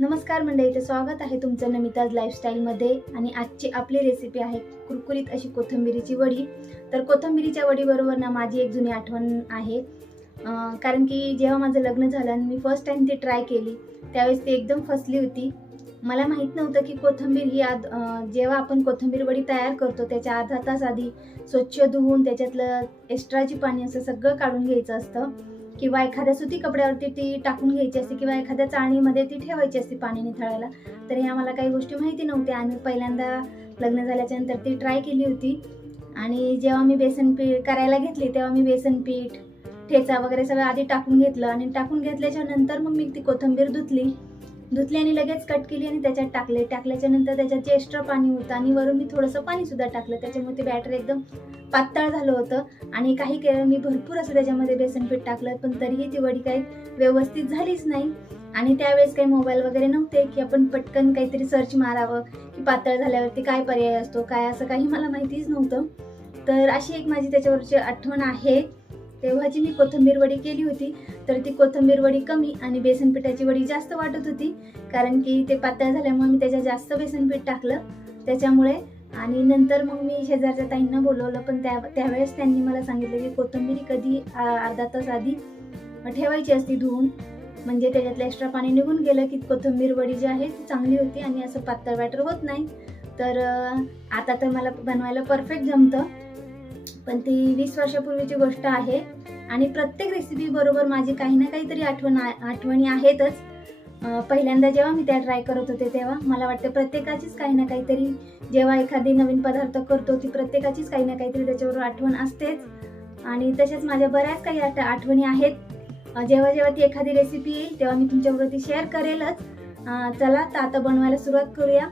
नमस्कार मंडळीचं स्वागत आहे तुमचं नमिताज लाईफस्टाईलमध्ये आणि आजची आपली रेसिपी आहे कुरकुरीत अशी कोथिंबिरीची वडी. तर कोथिंबिरीच्या वडीबरोबर ना माझी एक जुनी आठवण आहे. कारण की जेव्हा माझं लग्न झालं आणि मी फर्स्ट टाईम ती ट्राय केली त्यावेळेस ती एकदम फसली होती. मला माहीत नव्हतं की कोथिंबीर ही आद जेव्हा आपण कोथिंबीर वडी तयार करतो त्याच्या अर्धा तास आधी स्वच्छ धुवून त्याच्यातलं एक्स्ट्राची पाणी असं सगळं काढून घ्यायचं असतं. किंवा एखाद्या सुती कपड्यावरती ती टाकून घ्यायची असते किंवा एखाद्या चाळणीमध्ये ती ठेवायची असते पाणी निथळायला तर ह्या मला काही गोष्टी माहिती नव्हत्या. आणि पहिल्यांदा लग्न झाल्याच्यानंतर ती ट्राय केली होती. आणि जेव्हा मी बेसन पीठ करायला घेतली तेव्हा मी बेसन पीठ ठेचा वगैरे सगळं आधी टाकून घेतलं. आणि टाकून घेतल्याच्या नंतर मग मी ती कोथिंबीर धुतली. धुतली आणि लगेच कट केली आणि त्याच्यात टाकले. टाकल्याच्या नंतर त्याच्यात जे एक्स्ट्रा पाणी होतं आणि वरून मी थोडंसं पाणीसुद्धा टाकलं. त्याच्यामुळे ते बॅटर एकदम पातळ झालं होतं. आणि काही केलं मी भरपूर असं त्याच्यामध्ये बेसन पीठ टाकलं पण तरीही ती वडी काही व्यवस्थित झालीच नाही. आणि त्यावेळेस काही मोबाईल वगैरे नव्हते की आपण पटकन काहीतरी सर्च मारावं की पातळ झाल्यावरती काय पर्याय असतो काय असं काही मला माहितीच नव्हतं. तर अशी एक माझी त्याच्यावरची आठवण आहे. तेव्हा जी मी कोथिंबीर वडी केली होती. तर ती कोथिंबीर वडी कमी आणि बेसन पिठाची वडी जास्त वाटत होती. कारण की ते पातळ झाल्यामुळे मी त्याच्यात जास्त बेसन पीठ टाकलं. त्याच्यामुळे आणि नंतर मग मी शेजारच्या ताईंना बोलवलं. पण त्या त्यावेळेस त्यांनी मला सांगितलं की कोथिंबीर कधी अर्धा तास आधी ठेवायची असती धुवून. म्हणजे त्याच्यातलं एक्स्ट्रा पाणी निघून गेलं की कोथिंबीर वडी जी आहे ती चांगली होती आणि असं पातळ बॅटर होत नाही. तर आता तर मला बनवायला परफेक्ट जमतं. पण ती वीस वर्षापूर्वीची गोष्ट आहे. आणि प्रत्येक रेसिपी बरोबर माझी काही ना काहीतरी आठवण आ- आठवणी आहेतच. पहिल्यांदा जेव्हा मी त्या ट्राय करत होते तेव्हा मला वाटतं प्रत्येकाचीच काही ना काहीतरी जेव्हा एखादी नवीन पदार्थ करतो ती प्रत्येकाचीच काही ना काहीतरी त्याच्यावर आठवण असतेच. आणि तसेच माझ्या बऱ्याच काही आठ आठवणी आहेत. जेव्हा जेव्हा ती एखादी रेसिपी येईल तेव्हा मी तुमच्याबरोबर ती शेअर करेलच चला तर आता बनवायला सुरुवात करूया.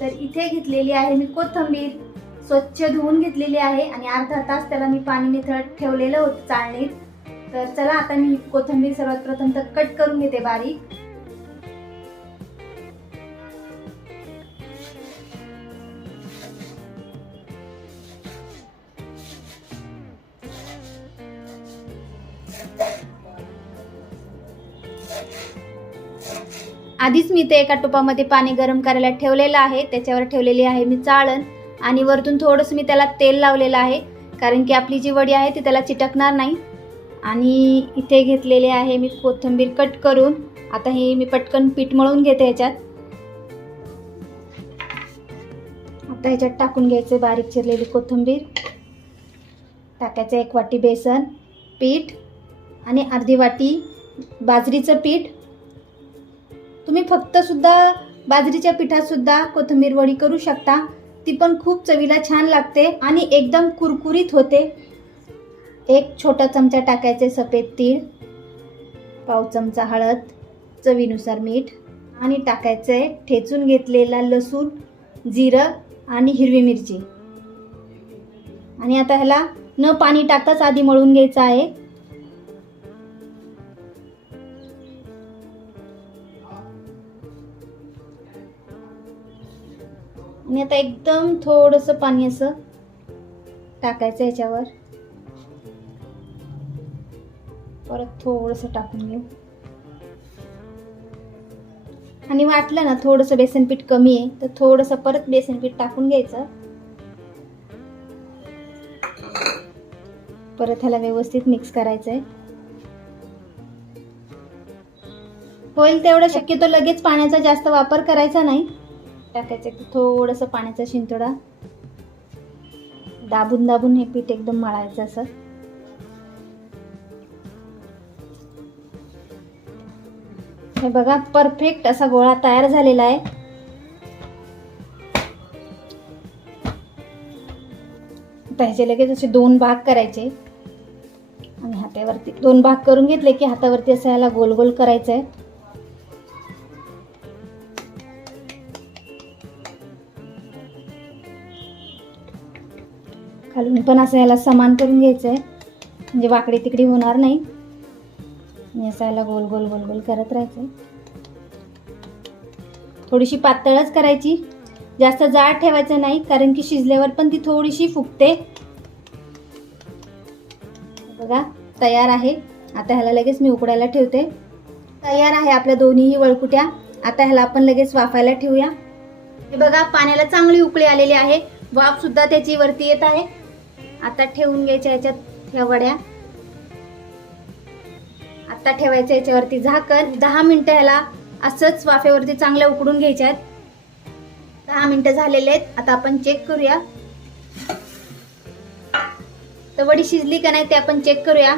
तर इथे घेतलेली आहे मी कोथिंबीर. स्वच्छ धुवून घेतलेली आहे आणि अर्धा तास त्याला मी पाणी निथळत ठेवलेलं होतं चाळणीत. तर चला आता मी कोथिंबीर सर्वात प्रथम तर कट करून घेते बारीक. आधीच मी ते एका टोपामध्ये पाणी गरम करायला ठेवलेलं आहे. त्याच्यावर ठेवलेली आहे मी चाळण. आणि वरतून थोडंसं मी त्याला तेल लावलेलं आहे कारण की आपली जी वडी आहे ती त्याला चिटकणार नाही. आणि इथे घेतलेले आहे मी कोथिंबीर कट करून आता हे मी पटकन पीठ मळून घेते ह्याच्यात. आता ह्याच्यात टाकून घ्यायचे बारीक चिरलेली कोथिंबीर. टाकायचं एक वाटी बेसन पीठ आणि अर्धी वाटी बाजरीचं पीठ. तुम्ही फक्त सुद्धा बाजरीच्या पिठात सुद्धा कोथिंबीर वडी करू शकता. ती पण खूप चवीला छान लागते आणि एकदम कुरकुरीत होते. एक छोटा चमचा टाकायचे सफेद तीळ पाव चमचा हळद चवीनुसार मीठ आणि टाकायचं आहे ठेचून घेतलेला लसूण जिरं आणि हिरवी मिरची. आणि आता ह्याला न पाणी टाकताच आधी मळून घ्यायचं आहे. आणि आता एकदम थोडंसं पाणी असं टाकायचं याच्यावर परत थोडंसं टाकून घेऊ. आणि वाटलं ना थोडंसं बेसन पीठ कमी आहे तर थोडंसं परत बेसन पीठ टाकून घ्यायचं. परत ह्याला व्यवस्थित मिक्स करायचं आहे होईल तेवढं शक्यतो लगेच पाण्याचा जास्त वापर करायचा नाही. टाकायचं. थोडंसं पाण्याचा शिंतोडा. दाबून दाबून हे पीठ एकदम मळायचं असं. हे बघा परफेक्ट असा गोळा तयार झालेला आहे. त्याचे लगेच असे दोन भाग करायचे. आणि हातावरती दोन भाग करून घेतले की हातावरती असं याला गोल गोल करायचं आहे खालून. पण असं याला समान करून घ्यायचं आहे म्हणजे वाकडी तिकडी होणार नाही. आणि असं याला गोल गोल गोल गोल करत राहायचं थोडीशी पातळच करायची. जास्त जाड ठेवायचं नाही कारण की शिजल्यावर पण ती थोडीशी फुगते. बघा तयार आहे. आता ह्याला लगेच मी उकडायला ठेवते. तयार आहे आपल्या दोन्हीही वळकुट्या. आता ह्याला आपण लगेच वाफायला ठेवूया. हे बघा पाण्याला चांगली उकळी आलेली आहे. वाफ सुद्धा त्याची वरती येत आहे. आता ठेवून घ्यायच्या याच्यात ह्या वड्या. आता ठेवायचं याच्यावरती झाकण. दहा मिनिटं ह्याला असंच वाफेवरती चांगल्या उकडून घ्यायच्या आहेत दहा मिनिटं झालेले आहेत. आता आपण चेक करूया. तर वडी शिजली का नाही ते आपण चेक करूया.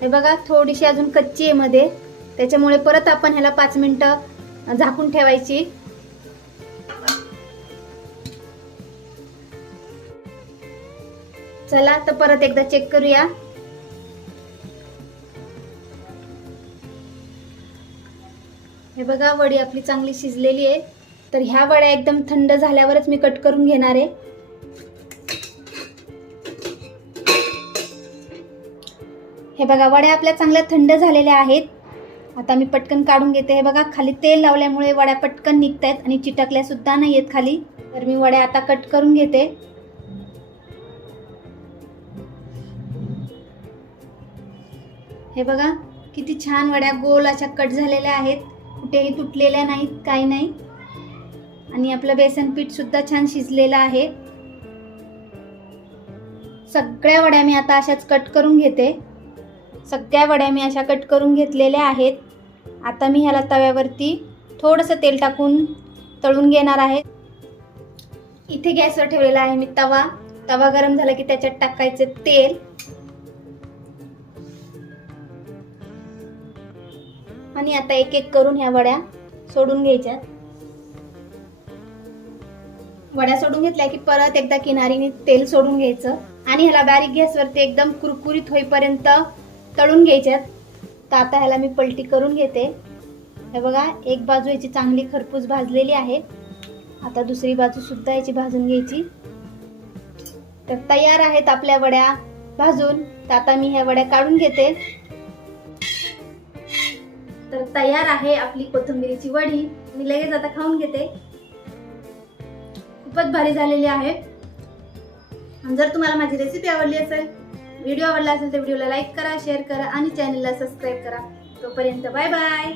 हे बघा थोडीशी अजून कच्ची आहे मध्ये. त्याच्यामुळे परत आपण ह्याला पाच मिनिटं झाकून ठेवायची. चला तर परत एकदा चेक करूया. हे बघा वडी आपली चांगली शिजलेली आहे. तर ह्या वड्या एकदम थंड झाल्यावरच मी कट करून घेणार आहे. हे बघा वड्या आपल्या चांगल्या थंड झालेल्या आहेत. आता मी पटकन काढून घेते. हे बघा खाली तेल लावल्यामुळे वड्या पटकन निघत आहेत आणि चिटकल्या सुद्धा नाही आहेत खाली. तर मी वड्या आता कट करून घेते. हे बघा किती छान वड्या गोल अशा कट झालेल्या आहेत. कुठेही तुटलेल्या नाहीत काही नाही. आणि आपलं बेसन पीठ सुद्धा छान शिजलेलं आहे. सगळ्या वड्या मी आता अशाच कट करून घेते. सगळ्या वड्या मी अशा कट करून घेतलेल्या आहेत. आता मी ह्याला तव्यावरती थोडंसं तेल टाकून तळून घेणार आहे. इथे गॅसवर ठेवलेला आहे मी तवा. तवा गरम झाला की त्याच्यात टाकायचं तेल. आणि आता एक एक करून ह्या वड्या सोडून घ्यायच्यात. वड्या सोडून घेतल्या की परत एकदा किनारीने तेल सोडून घ्यायचं. आणि ह्याला बारीक गॅसवरती एकदम कुरकुरीत होईपर्यंत तळून घ्यायच्यात. तर आता ह्याला मी पलटी करून घेते. हे बघा एक बाजू याची चांगली खरपूस भाजलेली आहे. आता दुसरी बाजू सुद्धा याची भाजून घ्यायची. तर तयार आहेत आपल्या वड्या भाजून. तर आता मी ह्या वड्या काढून घेते. तर तयार आहे आपली कोथिंबिरीची वडी. मी लगेच आता खाऊन घेते. खूपच भारी झालेली आहे. जर तुम्हाला माझी रेसिपी आवडली असेल व्हिडिओ आवडला असेल तर व्हिडिओला लाईक करा शेअर करा आणि चॅनलला सबस्क्राईब करा. तोपर्यंत बाय बाय